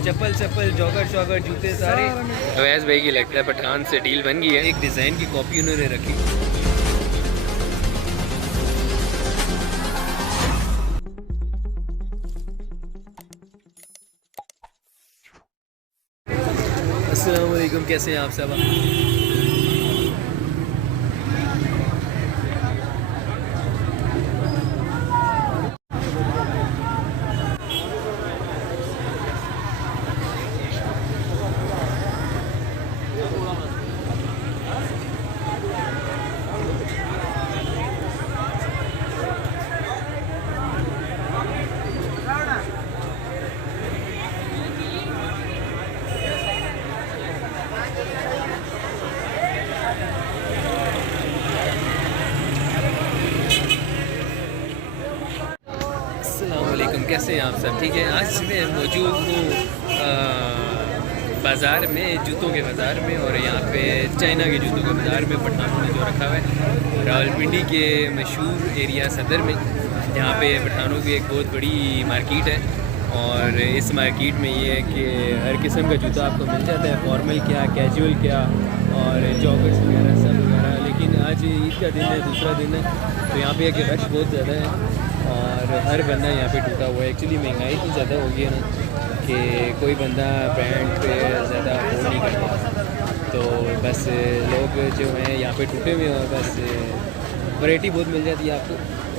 चप्पल चप्पल jogger शॉगर जूते सारे। अवैस भाई की लगता है पठान से डील बन गई है। एक डिज़ाइन की कॉपी उन्होंने रखी। अस्सलाम वालेकुम, कैसे हैं आप सब? कैसे हैं आप सब? ठीक है, आज मैं मौजूद हूँ बाज़ार में, जूतों के बाज़ार में। और यहाँ पे चाइना के जूतों के बाज़ार में पठानों ने जो रखा हुआ है रावलपिंडी के मशहूर एरिया सदर में, जहाँ पे पठानों की एक बहुत बड़ी मार्केट है। और इस मार्केट में ये है कि हर किस्म का जूता आपको मिल जाता है, फॉर्मल क्या, कैजुअल क्या, और जॉगर्स वगैरह सब वगैरह। लेकिन आज ईद का दिन है, दूसरा दिन है, तो यहाँ पे एक रश बहुत ज़्यादा है और हर बंदा यहाँ पे टूटा हुआ है। एक्चुअली महंगाई इतनी ज़्यादा हो गई है ना कि कोई बंदा ब्रांड पे ज़्यादा अफोर्ड नहीं करता, तो बस लोग जो हैं यहाँ पे टूटे हुए हैं। बस वैरायटी बहुत मिल जाती है आपको,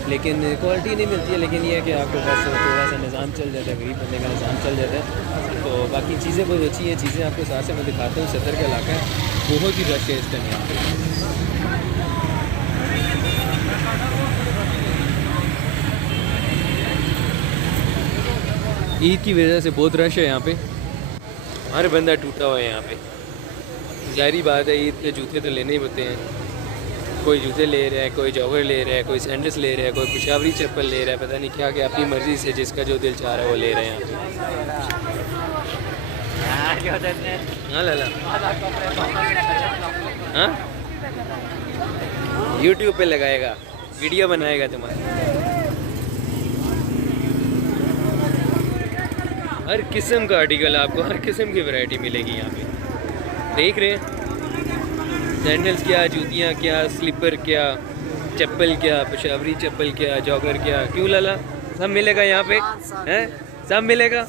लेकिन क्वालिटी नहीं मिलती है। लेकिन ये है कि आपको बस थोड़ा सा निज़ाम चल जाता है, गरीब बंदे का निज़ाम चल जाता है। तो बाकी चीज़ें बहुत अच्छी हैं, चीज़ें आपको साथ से मैं दिखाता हूँ। सदर का इलाका है, बहुत ही रश है इस टाइम यहाँ पर। ईद की वजह से बहुत रश है यहाँ पे, हर बंदा टूटा हुआ है यहाँ पे। जाहिर बात है, ईद के जूते तो लेने ही होते हैं। कोई जूते ले रहा है, कोई जॉगर ले रहा है, कोई सैंडल्स ले रहा है, कोई पेशावरी चप्पल ले रहा है, पता नहीं क्या क्या, अपनी मर्ज़ी से जिसका जो दिल चाह रहा है वो ले रहे हैं यहाँ पे। हाँ लाला, हाँ यूट्यूब पे लगाएगा, वीडियो बनाएगा तुम्हारा। हर किस्म का आर्टिकल आपको, हर किस्म की वैरायटी मिलेगी यहाँ पे। देख रहे हैं, सैंडल्स क्या, जूतियाँ क्या, स्लीपर क्या, चप्पल क्या, पेशावरी चप्पल क्या, जॉगर क्या। क्यों लाला, सब मिलेगा यहाँ पे? हैं, सब मिलेगा।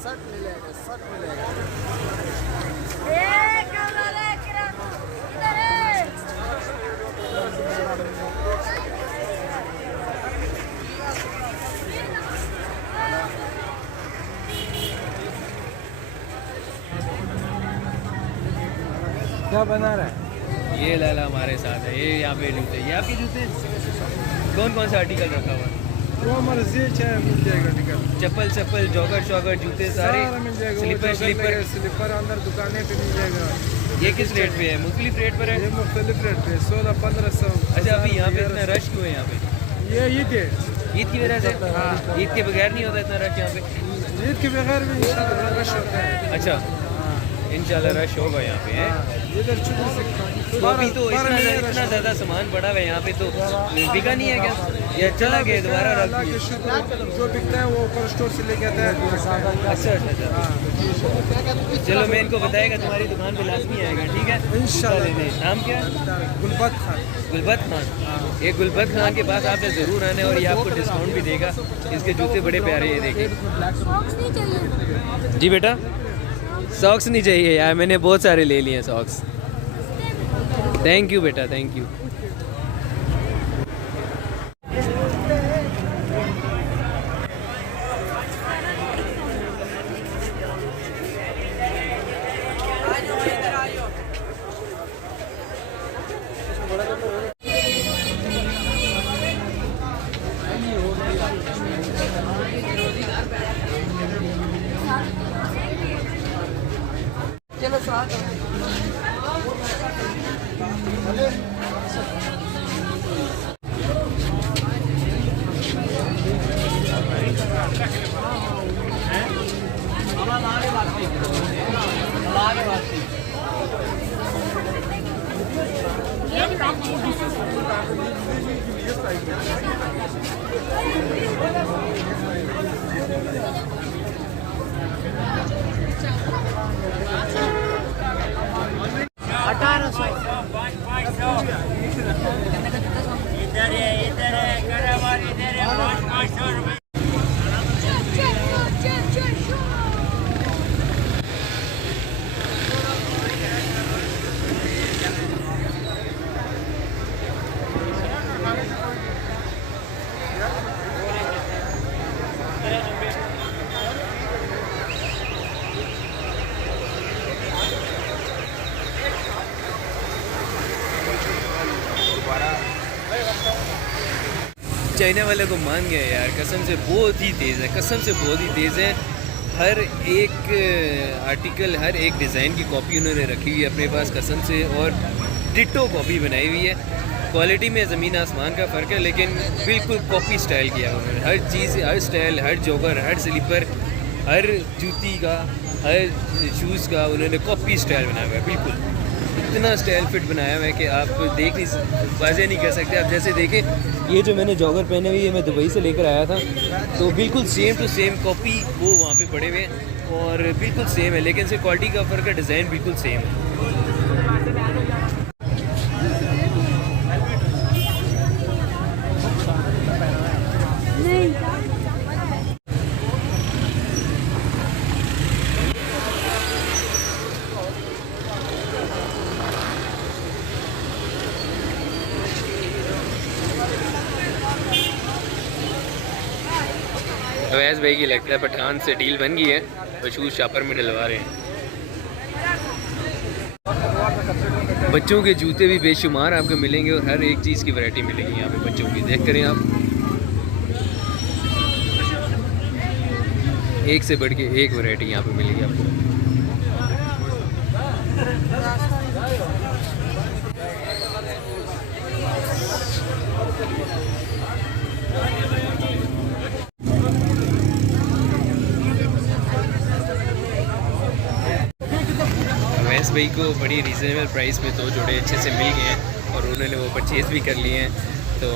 क्या बना रहा है? ये लाला हमारे साथ है, ये यहाँ पे जूते, ये आपके जूते। कौन कौन सा आर्टिकल रखा हुआ है? जो मर्जी चाहे मिल जाएगा निकल। चप्पल चप्पल जॉगर शॉगर जूते सारे मिल जाएगा। स्लीपर स्लीपर स्लीपर अंदर दुकानें पे मिल जाएगा। ये किस रेट पे है? मुख्तलिफ रेट पर है? ये मुख्तलिफ रेट पे 1600-1500। अच्छा, अभी यहाँ पे इतना रश क्यों है यहाँ पे? ये ईद है, ईद की वजह से? हाँ। ईद के बगैर नहीं होता इतना रश यहाँ पे? ईद के बगैर भी इंशाल्लाह रश होता है। अच्छा, इंशाल्लाह रश होगा यहाँ पे है। इधर छुट्टी से तो अभी तो इतना ज़्यादा सामान पड़ा हुआ है यहाँ पे, तो बिका नहीं है क्या? या चला गया दोबारा रख दिया? जो बिकता है वो ऊपर स्टोर से लेके आता है। अच्छा अच्छा, चलो मैं इनको बताएगा, तुम्हारी दुकान पे लाजमी आएगा, ठीक है इंशाल्लाह। नाम क्या है? गुलबत खान। गुलबत खान। ये गुलबत खान के पास आपने ज़रूर आना है और ये आपको डिस्काउंट भी देगा। इसके जूते बड़े प्यारे हैं, देखिए। जी बेटा, सॉक्स नहीं चाहिए यार, मैंने बहुत सारे ले लिए हैं सॉक्स। थैंक यू बेटा, थैंक यू। चलो साथ चाइना वाले को मान गया यार, कसम से बहुत ही तेज़ है, कसम से बहुत ही तेज़ है। हर एक आर्टिकल, हर एक डिज़ाइन की कॉपी उन्होंने रखी हुई है अपने पास कसम से, और डिटो कॉपी बनाई हुई है। क्वालिटी में ज़मीन आसमान का फ़र्क है, लेकिन बिल्कुल कॉपी स्टाइल किया उन्होंने। हर चीज़, हर स्टाइल, हर जॉगर, हर स्लीपर, हर जूती का, हर शूज़ का उन्होंने कॉपी स्टाइल बनाया हुआ है। बिल्कुल इतना स्टाइल फिट बनाया हुआ है कि आप देख नहीं, वाज़े नहीं कर सकते। आप जैसे देखें, ये जो मैंने जॉगर पहने हुई है मैं दुबई से लेकर आया था, तो बिल्कुल सेम टू सेम कॉपी वो वहाँ पे पड़े हुए हैं और बिल्कुल सेम है, लेकिन से क्वालिटी का फ़र्क है, डिज़ाइन बिल्कुल सेम है। अवैस भाई की लगता है पठान से डील बन गई है और शूज़ शॉपर में डलवा रहे हैं। बच्चों के जूते भी बेशुमार आपको मिलेंगे और हर एक चीज़ की वैरायटी मिलेगी यहाँ पे बच्चों की। देख करें आप, एक से बढ़ के एक वैरायटी यहाँ पे मिलेगी आपको। अवैस भाई को बड़ी रीज़नेबल प्राइस में 2 जोड़े अच्छे से मिल गए हैं और उन्होंने वो परचेज़ भी कर लिए हैं। तो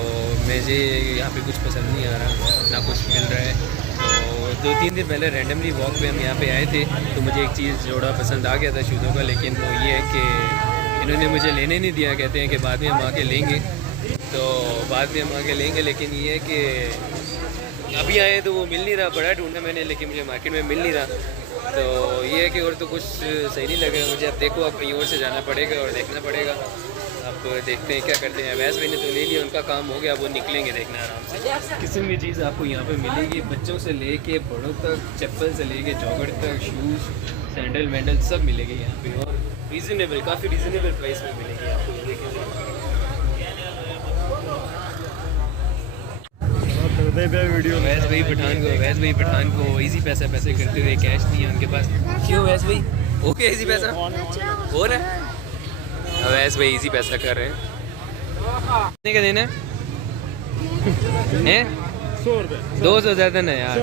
मुझे यहाँ पे कुछ पसंद नहीं आ रहा, ना कुछ मिल रहा है। तो 2-3 दिन पहले रैंडमली वॉक पे हम यहाँ पे आए थे, तो मुझे एक चीज़ जोड़ा पसंद आ गया था शूज़ों का, लेकिन वो ये है कि इन्होंने मुझे लेने नहीं दिया। कहते हैं कि बाद में हम आके लेंगे, तो बाद में हम आके लेंगे, लेकिन ये है कि अभी आए तो वो मिल नहीं रहा। बड़ा ढूंढा मैंने, लेकिन मुझे मार्केट में मिल नहीं रहा। तो ये है कि और तो कुछ सही नहीं लग रहा मुझे। अब देखो, अब कहीं और से जाना पड़ेगा और देखना पड़ेगा। अब देखते हैं क्या करते हैं। वैसे मैंने तो ले लिया, उनका काम हो गया, वो निकलेंगे, देखना आराम से। किस्म की चीज़ आपको यहाँ पे मिलेगी, बच्चों से लेके बड़ों तक, चप्पल से लेके जॉगर तक, शूज़, सैंडल वैंडल सब मिलेगी यहाँ पे, और रीज़नेबल, काफ़ी रीज़नेबल प्राइस में मिलेगी आपको। वीडियो वैस भाई पठान को इजी पैसे करते हुए, कैश नहीं है उनके पास। क्यों वैस भाई ओके इजी पैसा हो रहा है? वैस भाई इजी पैसा कर रहे हैं। कितने का देना है? 100 रुपये, 200 ज़्यादा ना यार।